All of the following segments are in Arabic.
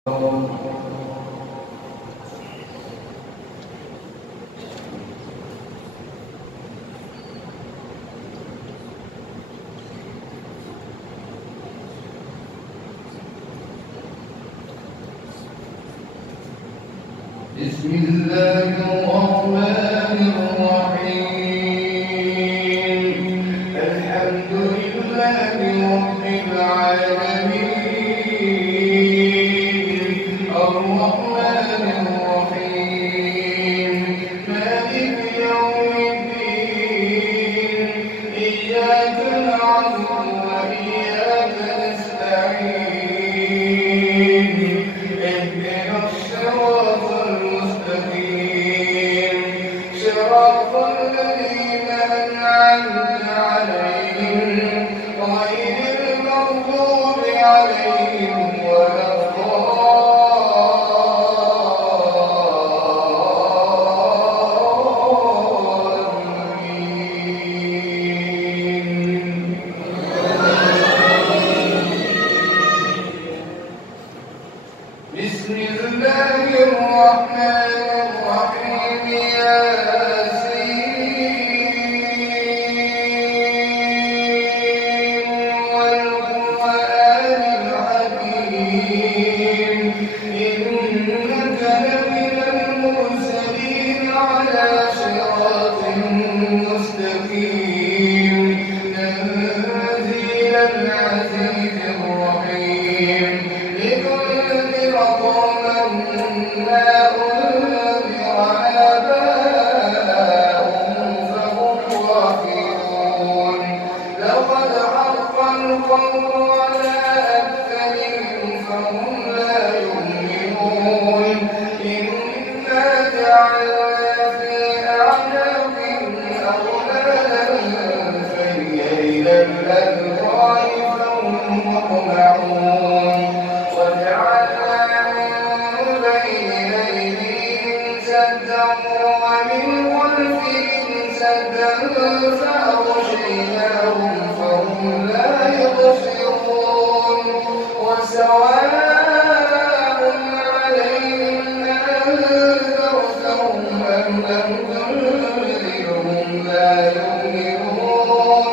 بسم الله الرحمن الرحيم. الحمد لله رب العالمين الرحمن الرحيم مالك يوم الدين إياك نعبد وإياك نستعين اهدنا الصراط صراط الذين أنعمت عليهم غير المغضوب عليهم ولا الضالين. بسم الله الرحمن الرحيم. إنك لمن المرسلين على صراط مستقيم تنزيل العزيز الرحيم لتنذر قوما ما أنذر آباؤهم فهم غافلون. لقد حق القول على أكثرهم فهم لا يؤمنون. إنا جعلنا في أعناقهم أغلالا فهي إلى الأذقان فهم مقمحون. وجعلنا من بين أيديهم سدا ومن خلفهم سدا فأغشيناهم فهم لا يبصرون. وسواء عليهم أنذرتهم أم لم تنذرهم لا يؤمنون.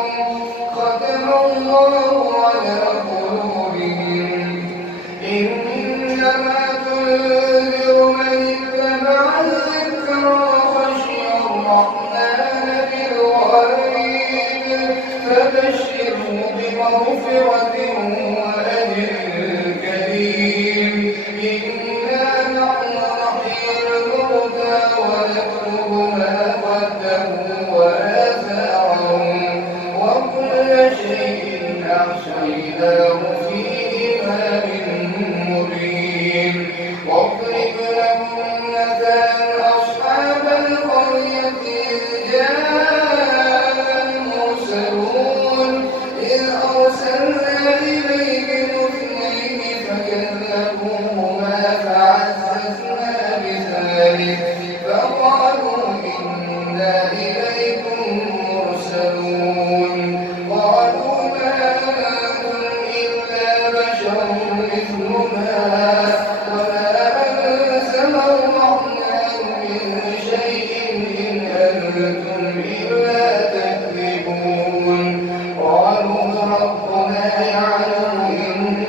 ختم الله على قلوبهم. إنما تنذر من اتبع الذكر وخشي الرحمن بالغيب فبشره بمغفرة وأجر كريم. إنا نحن نحيي الموتى ونكتب ما قدموا وآثارهم وكل شيء أحصيناه في إمام مبين. واضرب لهم مثلا أصحاب القرية إذ جاءها المرسلون إذ أرسلنا إليهم اثنين فكذبوهما فعززنا بثالث فقالوا إنا إليكم مرسلون. قالوا ما أنتم إلا بشر مثلنا وما أنزل الرحمن من شيء إن أنتم إلا تكذبون. قالوا ربنا يعلم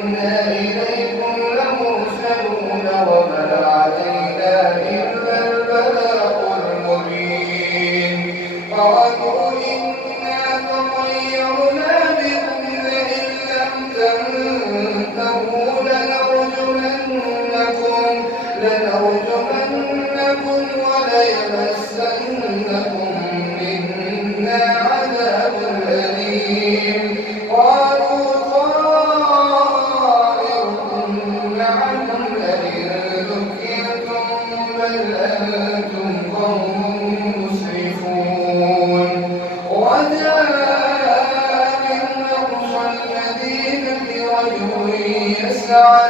إنا إليكم لمرسلون وما علينا إلا البلاغ المبين. قالوا إنا تطيرنا بكم لئن لم تنتهوا لنرجمنكم وليمسنكم منا عذاب أليم. قالوا طائركم معكم لئن ذكرتم بل أنتم قوم مسرفون. وجاء من أقصى المدينة رجل يسعى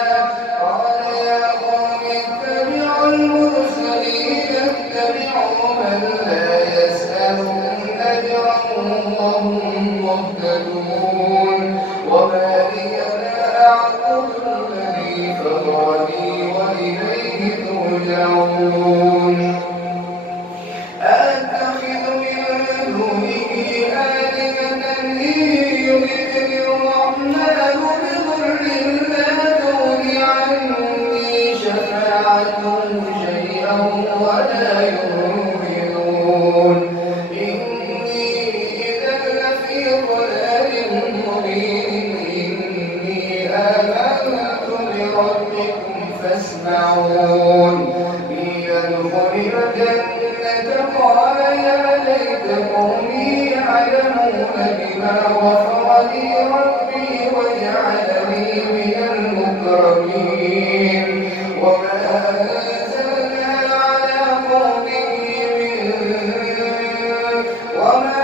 قال يا قوم اتبعوا المرسلين اتبعوا من لا يسألكم أجرا وهم مهتدون. وما لي لا أعبد الذي فطرني عنهم شيئا ولا ينقذون إني إذا لفي ضلال مبين إني آمنت بربكم فاسمعون ليدخل الجنة قال يا ليت قومي يعلمون بما غفر لي ربي وجعلني من المكرمين وما أنزلنا على قومه وما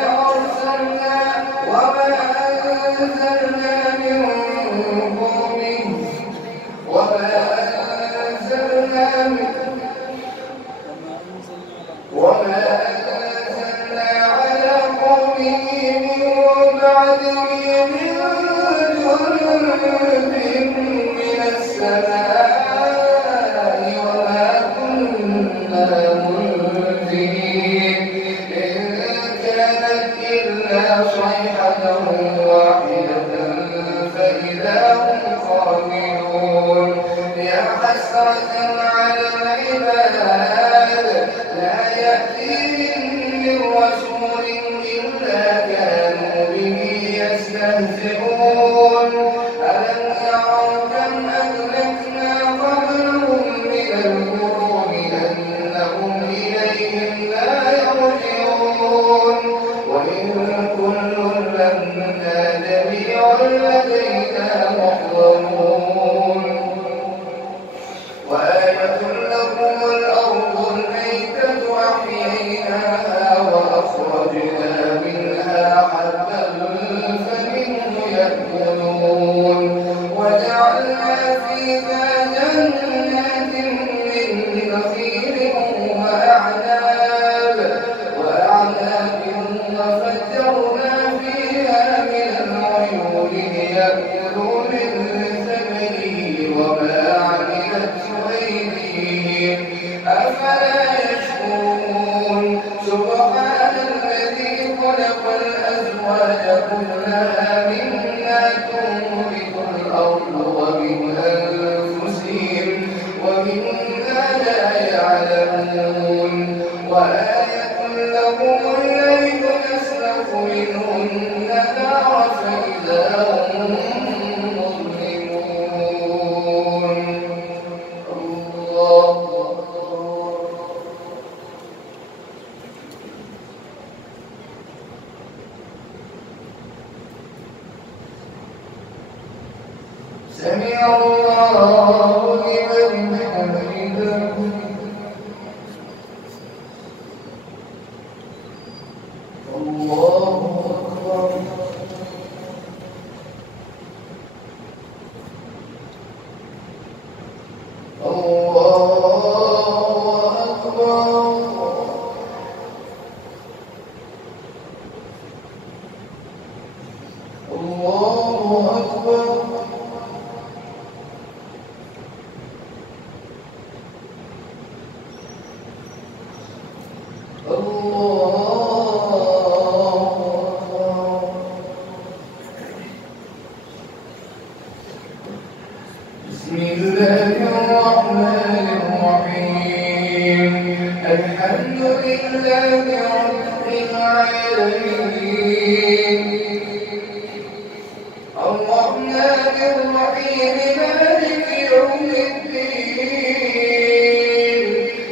أنزلنا من قومه وما أنزلنا على قومه من بعده من جند من السماء وما كنا منزلين إن كانت إلا صيحة واحدة فإذا هم خامدون يا حسرة على العباد لا يأتيهم من رسول إلا كانوا به يستهزئون ألم يروا كم أهلكنا قبلهم من القرون أنهم إليهم لا يرجعون وإن كل لما جميع لدينا محضرون وآية لكم الأرض الميتة أحييناها وأخرجنا منها حبا فمنه يأكلون وجعلنا فيها جنات من نخيل وأعناب وفجرنا فيها من العيون ليأكلوا من ثمره وما عملته أيديهم أفلا يشكرون سبحان الذي خلق الأزواج كلها مما تنبت الأرض ومن أنفسهم ومما لا يعلمون وآية لهم الليل نسلخ منه النهار فإذا هم مظلمون الله سمع الله لمن حمده الله أكبر الله أكبر الله أكبر بسم الله الرحمن الرحيم الحمد لله رب العالمين الرحمن الرحيم مالك يوم الدين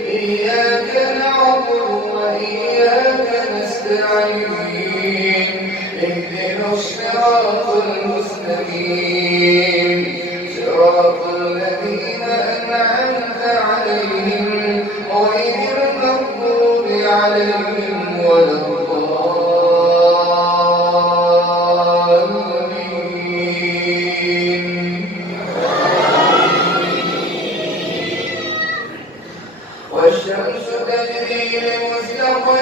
إياك نعبد وإياك نستعين اهدنا الصراط المستقيم صراط الذين أنعمت عليهم غير المغضوب عليهم ولا الضالين والشمس تجري لمستقر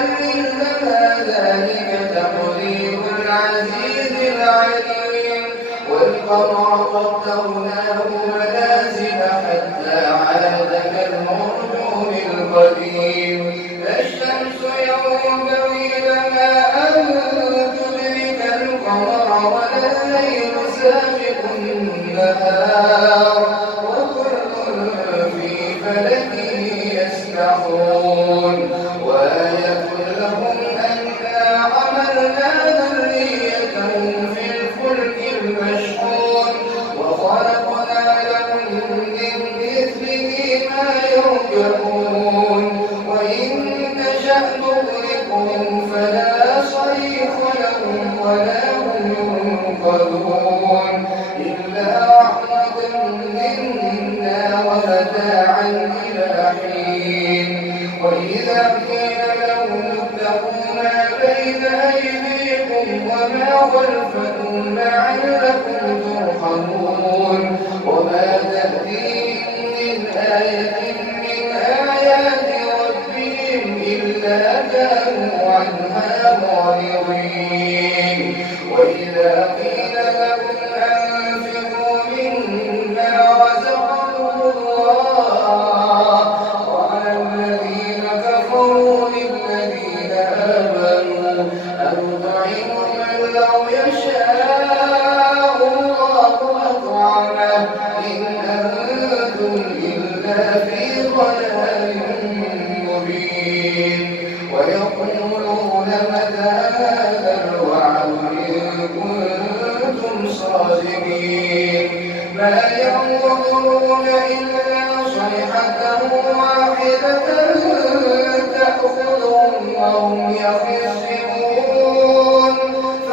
لها ذلك تقدير العزيز العليم والقمر قدرناه منازل حتى عاد كالمرجون القديم الشمس ينبغي لها أن تدرك القمر ولا الليل سابق النهار وكل في فلك يرجعون وإن تشأ تغرقهم فلا صريخ لهم ولا هم ينقذون إلا رحمة منا ومتاعا إلى حين وإذا قيل لهم اتقوا ما بين أيديكم وما خلفكم لعلكم ترحمون وما تأتيهم من آية من آيات ربهم إلا كانوا عنها معرضين وإذا قيل لهم أنفقوا مما رزقكم الله قال الذين كفروا للذين آمنوا أنطعم من لو يشاء الله أطعمه إن أنتم إلا في ضلال مبين ويقولون متى هذا الوعد إن كنتم صادقين ما ينظرون إلا صيحة واحدة تأخذهم وهم يخصمون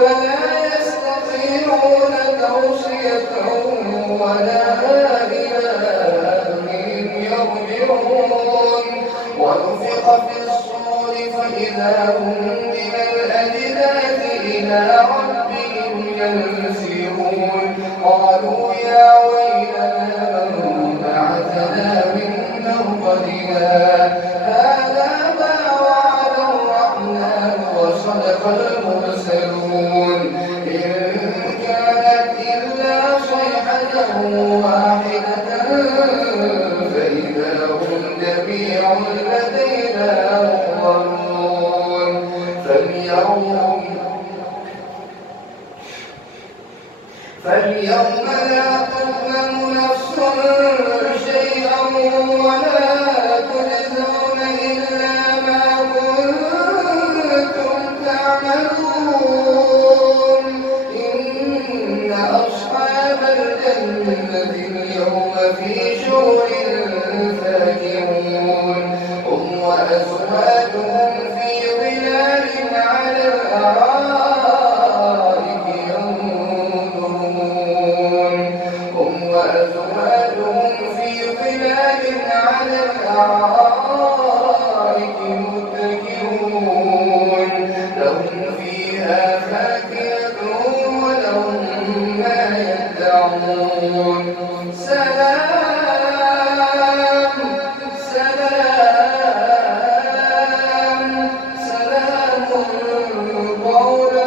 فلا يستطيعون توصية ولا إلى أهلهم يرجعون ونفخ في الصور فإذا هم من الأجداث إلى ربهم ينسلون قالوا يا ويلنا من بعثنا من مرقدنا هذا ما وعد الرحمن وصدق المرسلون إن كانت إلا صيحة واحدة فإذا هم جميع لدينا محضرون فاليوم لا تظلم نفس شيئا ولا تجزون إلا ما كنتم تعملون إن أصحاب الجنة اليوم في شغل فاكهون هم وأزواجهم في ظلال على الأرائك ينظرون هم وأزواجهم في ظلال على الأرائك متكئون لهم فيها فاكهة ولهم ما يدعون سلام قولا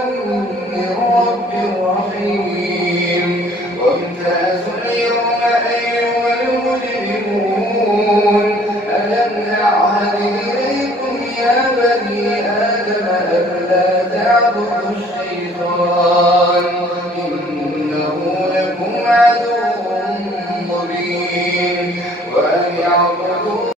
من رب رحيم وامتازوا اليوم أيها المجرمون ألم أعهد إليكم يا بني آدم ألا تعبدوا الشيطان إنه لكم عدو مبين وأن يعبدوا